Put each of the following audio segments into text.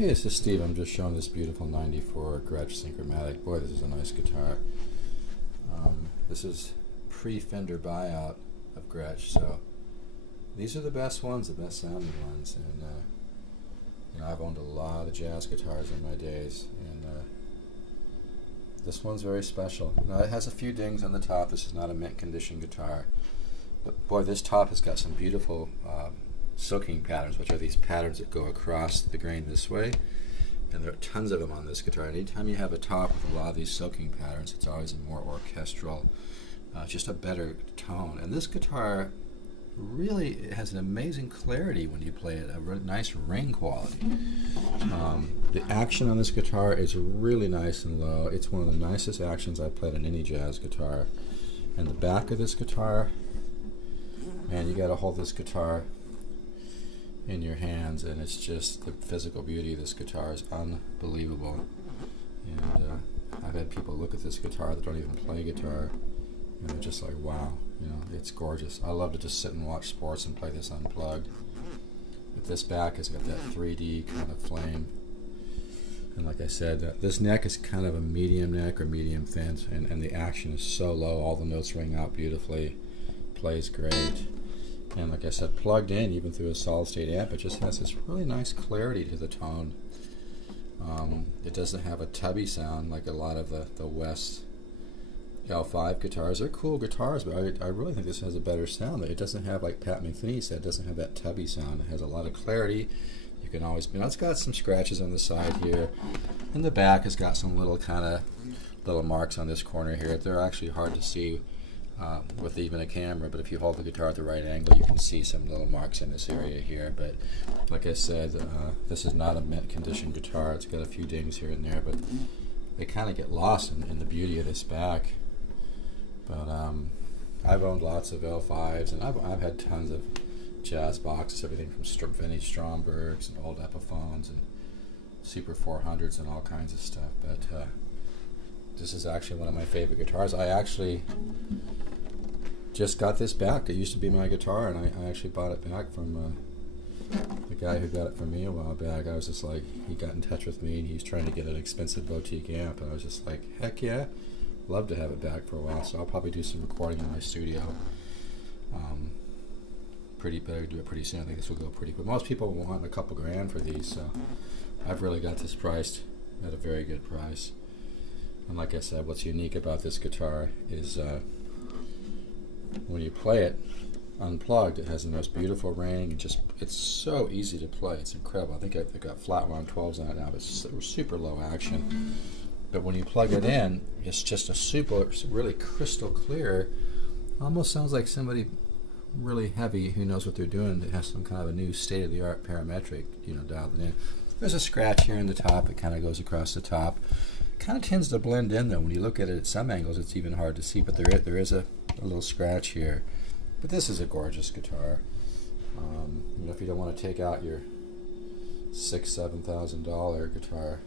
Hey, this is Steve. I'm just showing this beautiful 94 Gretsch Synchromatic. Boy, this is a nice guitar. This is pre-Fender buyout of Gretsch, so these are the best ones, the best sounding ones. And you know, I've owned a lot of jazz guitars in my days, and this one's very special. Now, it has a few dings on the top. This is not a mint condition guitar, but boy, this top has got some beautiful soaking patterns, which are these patterns that go across the grain this way, and there are tons of them on this guitar. Anytime you have a top with a lot of these soaking patterns, it's always a more orchestral, just a better tone. And this guitar really has an amazing clarity when you play it, a nice ring quality. The action on this guitar is really nice and low. It's one of the nicest actions I've played on any jazz guitar. And the back of this guitar, man, you gotta hold this guitar in your hands, and it's just the physical beauty of this guitar is unbelievable. And I've had people look at this guitar that don't even play guitar, and they're just like, wow, you know, it's gorgeous. I love to just sit and watch sports and play this unplugged. But this back has got that 3D kind of flame, and like I said, this neck is kind of a medium neck or medium thin, and the action is so low. All the notes ring out beautifully, plays great. And like I said, plugged in even through a solid state amp, it just has this really nice clarity to the tone. It doesn't have a tubby sound like a lot of the West L5 guitars. They're cool guitars, but I really think this has a better sound. It doesn't have, like Pat Metheny said, it doesn't have that tubby sound. It has a lot of clarity. You can always, you know, it's got some scratches on the side here. And the back has got some little kind of little marks on this corner here. They're actually hard to see with even a camera, but if you hold the guitar at the right angle, you can see some little marks in this area here. But like I said, this is not a mint condition guitar. It's got a few dings here and there, but they kind of get lost in the beauty of this back. But I've owned lots of L5s, and I've had tons of jazz boxes, everything from vintage Strombergs and old Epiphones and Super 400s and all kinds of stuff. But this is actually one of my favorite guitars. I actually just got this back. It used to be my guitar, and I actually bought it back from the guy who got it for me a while back. I was just like, he got in touch with me, and he's trying to get an expensive boutique amp, and I was just like, heck yeah, love to have it back for a while. So I'll probably do some recording in my studio. Better do it pretty soon. I think this will go pretty quick. Most people want a couple grand for these, so I've really got this priced at a very good price. And like I said, what's unique about this guitar is when you play it unplugged, it has the most beautiful ring, and it's so easy to play. It's incredible. I think I've got flat wound 12s on it now, but it's super low action. But when you plug it in, it's just it's really crystal clear. Almost sounds like somebody really heavy who knows what they're doing, that has some kind of a new state-of-the-art parametric, you know, dialed in. There's a scratch here in the top. It kind of goes across the top. Kind of tends to blend in though. When you look at it at some angles, it's even hard to see, but there is a little scratch here. But this is a gorgeous guitar. You know, if you don't want to take out your $6,000-$7,000 guitar,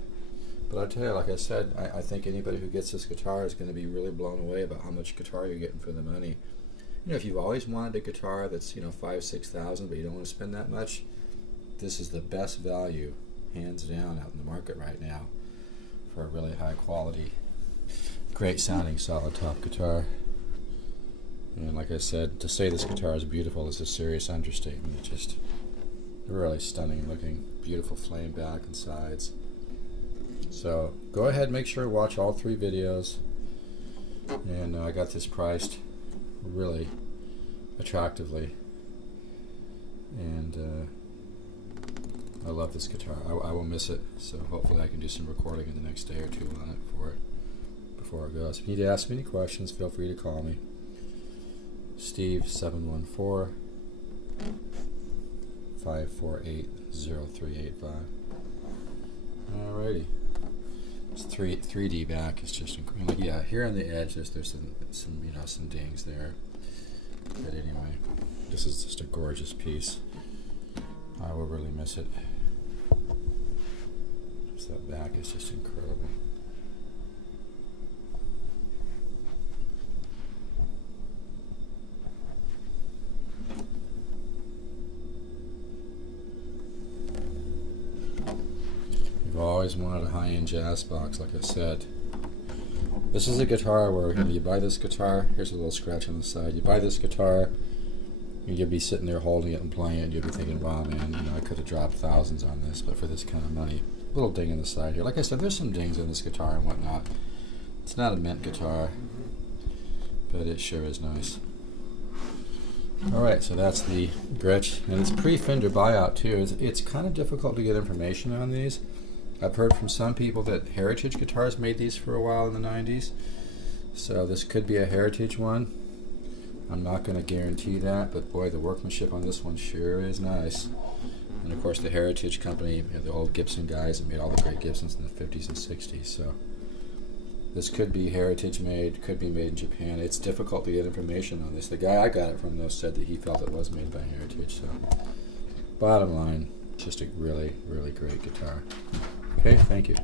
but I tell you, like I said, I think anybody who gets this guitar is going to be really blown away about how much guitar you're getting for the money. You know, if you've always wanted a guitar that's, you know, $5,000-$6,000, but you don't want to spend that much, this is the best value, hands down, out in the market right now for a really high quality, great sounding solid top guitar. And like I said, to say this guitar is beautiful is a serious understatement. It's just really stunning looking, beautiful flame back and sides. So go ahead and make sure to watch all 3 videos. And I got this priced really attractively, and I love this guitar. I will miss it, so hopefully I can do some recording in the next day or two on it before it goes. If you need to ask me any questions, feel free to call me. Steve 714-548-0385. Alrighty. It's 3D back. It's just incredible. Yeah, here on the edge, there's some you know, some dings there. But anyway, this is just a gorgeous piece. I will really miss it. Just that back is just incredible. I've always wanted a high-end jazz box, like I said. This is a guitar where you buy this guitar, here's a little scratch on the side, you buy this guitar, and you'll be sitting there holding it and playing it, and you'll be thinking, wow man, I could have dropped thousands on this, but for this kind of money. Little ding in the side here. Like I said, there's some dings in this guitar and whatnot. It's not a mint guitar, but it sure is nice. Alright, so that's the Gretsch, and it's pre-Fender buyout too. It's kind of difficult to get information on these. I've heard from some people that Heritage Guitars made these for a while in the 90s, so this could be a Heritage one. I'm not going to guarantee that, but boy, the workmanship on this one sure is nice. And of course the Heritage company, the old Gibson guys that made all the great Gibsons in the 50s and 60s, so this could be Heritage made, could be made in Japan. It's difficult to get information on this. The guy I got it from though said that he felt it was made by Heritage, so bottom line, just a really, really great guitar. Okay, thank you.